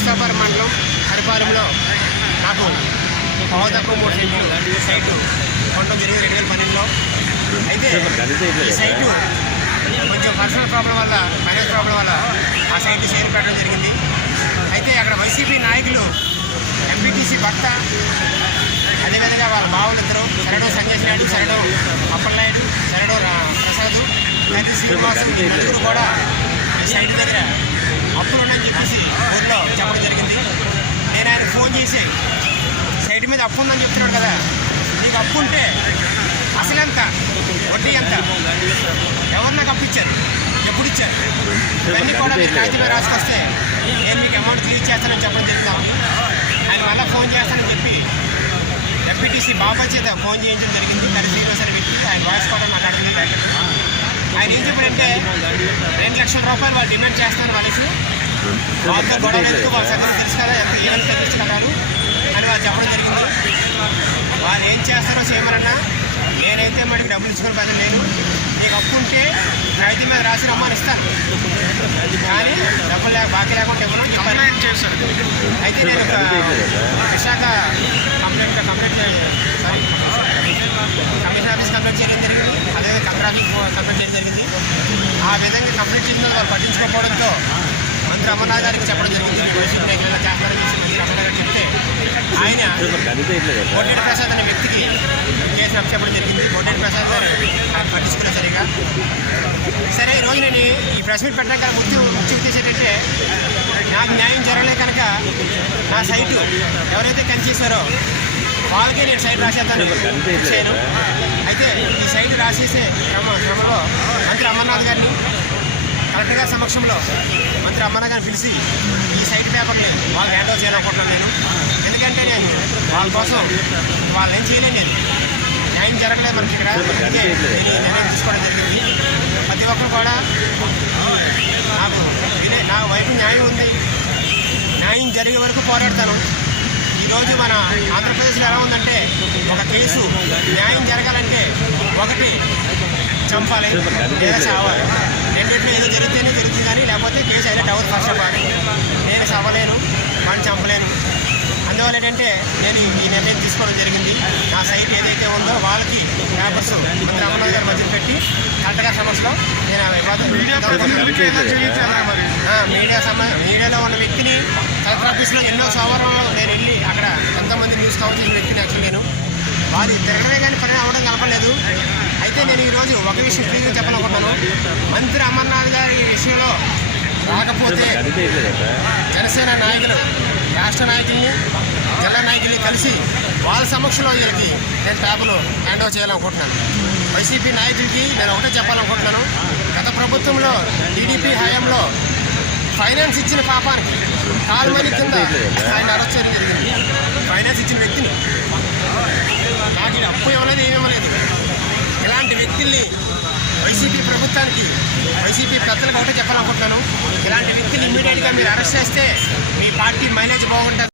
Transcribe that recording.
కృష్ణాపురం మండలం హరిపాలెంలో నాకు తక్కువ 3 సెంట్లు సైటు కొనడం జరిగింది 2012లో. అయితే ఈ సైటు కొంచెం పర్సనల్ ప్రాబ్లం వల్ల, ఫైనాన్స్ ప్రాబ్లం వల్ల ఆ సైట్ షేర్ పెట్టడం జరిగింది. అయితే అక్కడ వైసీపీ నాయకులు ఎంపీటీసీ భర్త, అదేవిధంగా వాళ్ళ బావులు ఇద్దరు శరణం సంజయ్ నాయుడు, శరణం అప్పలనాయుడు, శరణం ప్రసాద్, తండ్రి శ్రీనివాసు నలుగురు కూడా సైట్ దగ్గర అప్పులు ఉన్నాయని చెప్పేసి ఊర్లో చెప్పడం జరిగింది. నేను ఆయన ఫోన్ చేసి సైట్ మీద అప్పు ఉందని చెప్తున్నాడు కదా, నీకు అప్పు ఉంటే అసలు ఎంత, వడ్డీ ఎంత, ఎవరు నాకు అప్పు ఇచ్చారు, ఎప్పుడు ఇచ్చారు, ఇవన్నీ కూడా మీరు కాగితం మీద రాసుకొస్తే నేను మీకు అమౌంట్ రిలీజ్ చేస్తానని చెప్పడం జరిగిందాము. ఆయన మళ్ళీ ఫోన్ చేస్తానని చెప్పి ఎంపీటీసీ బాబాయ్ చేత ఫోన్ చేయించడం జరిగింది. తండ్రి శ్రీనివాస్ అనే వ్యక్తి ఆయన వాయిస్ కూడా మాట్లాడుతుంది. ఆయన ఏం చెప్పారంటే 2 లక్షల రూపాయలు వాళ్ళు డిమాండ్ చేస్తున్నారు వాళ్ళకి, వాళ్ళతో గొడవ ఎందుకు, వాళ్ళ సంగతి తెలుసు కదా, ఏమైనా తగ్గించుకున్నారు అని వాళ్ళు చెప్పడం జరిగింది. వాళ్ళు ఏం చేస్తారో చేయమనన్నా నేనైతే మటుకు డబ్బులు ఇచ్చుకుని పని నేను, నీకు అప్పు ఉంటే కాగితం మీద రాసి రమ్మని ఇస్తాను, కానీ డబ్బులు బాకీ లేకుండా ఇవ్వను కంప్లైంట్ చేశారు. అయితే నేను విశాఖ కమిషనర్ ఆఫీస్ కంప్లైంట్ చేయడం జరిగింది, అదేవిధంగా కలెక్టర్ ఆఫీస్ కంప్లైంట్ చేయడం జరిగింది. ఆ విధంగా కంప్లైంట్ చేసిన వాళ్ళు పట్టించుకోకపోవడంతో మంత్రి అమర్నాథ్ గారికి చెప్పడం జరిగింది. వైసీపీ నాయకులు చేస్తారని మంత్రి అమర్నాథ్ గారికి చెప్తే ఆయన కోటేటి ప్రసాద్ అనే వ్యక్తికి కేసు చెప్పడం జరిగింది. కోటేటి ప్రసాద్ గారు ఆయన పట్టించుకున్నారు సరిగా. సరే, ఈరోజు నేను ఈ ప్రెస్ మీట్ పెట్టడానికి ముఖ్య ఉద్దేశం ఏంటంటే, నాకు న్యాయం జరగలేదు కనుక నా సైటు ఎవరైతే కనిచేశారో వాళ్ళకే నేను సైట్ రాసేస్తాను చేయను. అయితే ఈ సైట్ రాసేసే క్రమంలో మంత్రి అమర్నాథ్ గారిని కలెక్టర్ గారి సమక్షంలో మంత్రి అమర్నాథ్ గారిని పిలిచి ఈ సైట్ పేపర్ని వాళ్ళు హ్యాండ్ ఓవర్ చేయాలనుకుంటున్నాను నేను. ఎందుకంటే నేను వాళ్ళ కోసం వాళ్ళు ఏం చేయలేను, నేను న్యాయం జరగలేదు మనకి ఇక్కడ, అందుకే నేను నిర్ణయం తీసుకోవడం జరిగింది. ప్రతి ఒక్కరు కూడా నా వైపు న్యాయం ఉంది, న్యాయం జరిగే వరకు పోరాడతాను. ఈరోజు మన ఆంధ్రప్రదేశ్లో ఎలా ఉందంటే, ఒక కేసు న్యాయం జరగాలంటే ఒకటి చంపాలి లేదా చావాలి, రెండింటిలో ఏదో జరిగితేనే జరుగుతుంది, కానీ లేకపోతే కేసు అయితే డౌట్ ఫస్ట్ అవ్వాలి. నేను చంపలేను, వాడిని చంపలేను. అందువల్ల ఏంటంటే నేను ఈ నిర్ణయం తీసుకోవడం జరిగింది. నా సైట్ ఏదైతే ఉందో వాళ్ళకి పేపర్స్ మంత్రి అమర్నాథ్ గారు మధ్య పెట్టి కలెక్టర్ గారి సమస్యలో నేను మీడియాలో ఉన్న వ్యక్తిని కలెక్టర్ ఆఫీస్లో ఎన్నో సోమవారంలో నేను వెళ్ళి అక్కడ ఎంతోమంది న్యూస్ కవర్ చేసిన వ్యక్తిని యాక్చువల్ నేను వాళ్ళు తిరగడమే కానీ పని అవ్వడం కలపలేదు. అయితే నేను ఈరోజు ఒక విషయం క్లియర్గా చెప్పాలనుకుంటున్నాను. మంత్రి అమర్నాథ్ గారి విషయంలో రాకపోతే జనసేన నాయకులు, రాష్ట్ర నాయకుల్ని, జిల్లా నాయకుల్ని కలిసి వాళ్ళ సమక్షంలో వీళ్ళకి నేను పేపర్లు హ్యాండ్ ఓవర్ చేయాలనుకుంటున్నాను. వైసీపీ నాయకులకి నేను ఒకటే చెప్పాలనుకుంటున్నాను. గత ప్రభుత్వంలో టీడీపీ హయాంలో ఫైనాన్స్ ఇచ్చిన పాపానికి కాల్మని కింద ఆయన అరెస్ట్ చేయడం జరిగింది. ఫైనాన్స్ ఇచ్చిన వ్యక్తిని నాకు అప్పు ఇవ్వలేదు, ఏమి ఇవ్వలేదు. ఇలాంటి వ్యక్తుల్ని వైసీపీ ప్రభుత్వానికి, వైసీపీ పెద్దలకు ఒకటే చెప్పాలనుకుంటున్నాను. ఇలాంటి వ్యక్తులు ఇమ్మీడియట్గా మీరు అరెస్ట్ చేస్తే మీ పార్టీ మైలేజ్ బాగుంటుంది.